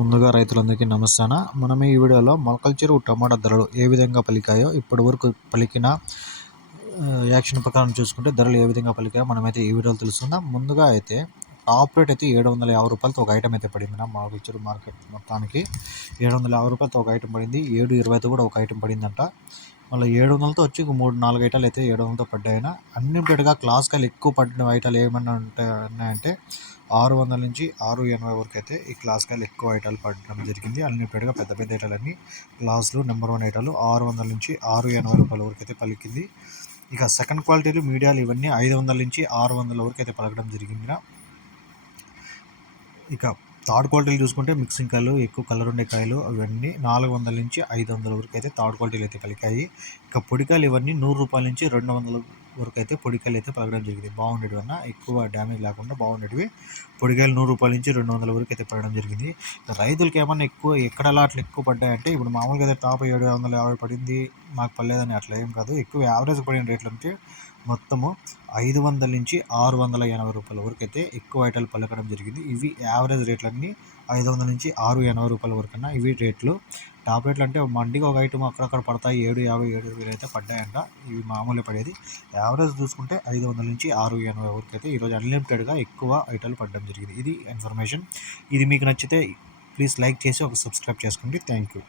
ముందుగా రైతులందరికీ నమస్తాన మనం ఈ వీడియోలో మొలకల చెరువు టమాటా ధరలు ఏ విధంగా పలికాయో ఇప్పటి వరకు పలికిన యాక్షన్ ప్రకారం చూసుకుంటే ధరలు ఏ విధంగా పలికాయో మనమైతే ఈ వీడియోలో తెలుసుకుందాం. ముందుగా అయితే టాప్ రేట్ అయితే ఏడు వందల యాభై రూపాయలతో ఒక ఐటమ్ అయితే పడింది నా మొలకల చెరువు మార్కెట్ మొత్తానికి. ఏడు వందల యాభై రూపాయలతో ఒక ఐటమ్ పడింది. ఏడు ఇరవైతో కూడా ఒక ఐటమ్ పడిందంట. మళ్ళీ ఏడు వందలతో వచ్చి మూడు నాలుగు ఐటాలు అయితే ఏడు వందలతో పడ్డాయినా. అన్లిమిటెడ్గా క్లాస్ కాయలు ఎక్కువ పడిన ఐటాలు ఏమన్నా ఉంటాయంటే ఆరు వందల నుంచి ఆరు ఎనభై వరకు అయితే ఈ క్లాస్ కాయలు ఎక్కువ ఐటాలు పడడం జరిగింది. అన్లిమిటెడ్గా పెద్ద పెద్ద ఐటాలన్నీ క్లాస్లు నెంబర్ వన్ ఐటాలు ఆరు వందల నుంచి ఆరు ఎనభై రూపాయల వరకు అయితే పలికింది. ఇక సెకండ్ క్వాలిటీలు మీడియాలు ఇవన్నీ ఐదు వందల నుంచి ఆరు వందల వరకు అయితే పలకడం జరిగింది ఇక థర్డ్ క్వాలిటీలు చూసుకుంటే మిక్సింగ్ కాయలు ఎక్కువ కలర్ ఉండే కాయలు అవన్నీ నాలుగు వందల నుంచి ఐదు వందల వరకు అయితే థర్డ్ క్వాలిటీలు అయితే కలిగాయి. ఇక పొడికాయలు ఇవన్నీ నూరు రూపాయల నుంచి రెండు వందల వరకు అయితే పొడికాయలు అయితే పలకడం జరిగింది. బాగుండేవి అన్న ఎక్కువ డ్యామేజ్ లేకుండా బాగుండేటివి. పొడికాయలు నూరు రూపాయల నుంచి రెండు వందల వరకు అయితే పడడం జరిగింది రైతులకి ఏమన్నా ఎక్కువ ఎక్కడ లాట్లు ఎక్కువ పడ్డాయంటే ఇప్పుడు మామూలుగా అయితే టాప్ ఏడు వందల యాభై పడింది మాకు పడలేదని అట్లా ఏం కాదు. ఎక్కువ యావరేజ్ పడిన రేట్లు అంటే మొత్తము ఐదు వందల నుంచి ఆరు వందల ఎనభై రూపాయల వరకు అయితే ఎక్కువ ఐటలు పలకడం జరిగింది. ఇవి యావరేజ్ రేట్లన్నీ ఐదు వందల నుంచి ఆరు ఎనభై రూపాయల వరకు అన్న ఇవి రేట్లు. టాబ్లెట్లు అంటే మండికి ఒక ఐటమ్ అక్కడక్కడ పడతాయి. ఏడు యాభై ఏడు వేలు అయితే పడ్డాయంట. ఇవి మామూలు పడేది. యావరేజ్ చూసుకుంటే ఐదు వందల నుంచి ఆరు ఎనభై వరకు అయితే ఈరోజు అన్లిమిటెడ్గా ఎక్కువ ఐటలు పడడం జరిగింది. ఇది ఇన్ఫర్మేషన్. ఇది మీకు నచ్చితే ప్లీజ్ లైక్ చేసి ఒక సబ్స్క్రైబ్ చేసుకోండి. Thank you.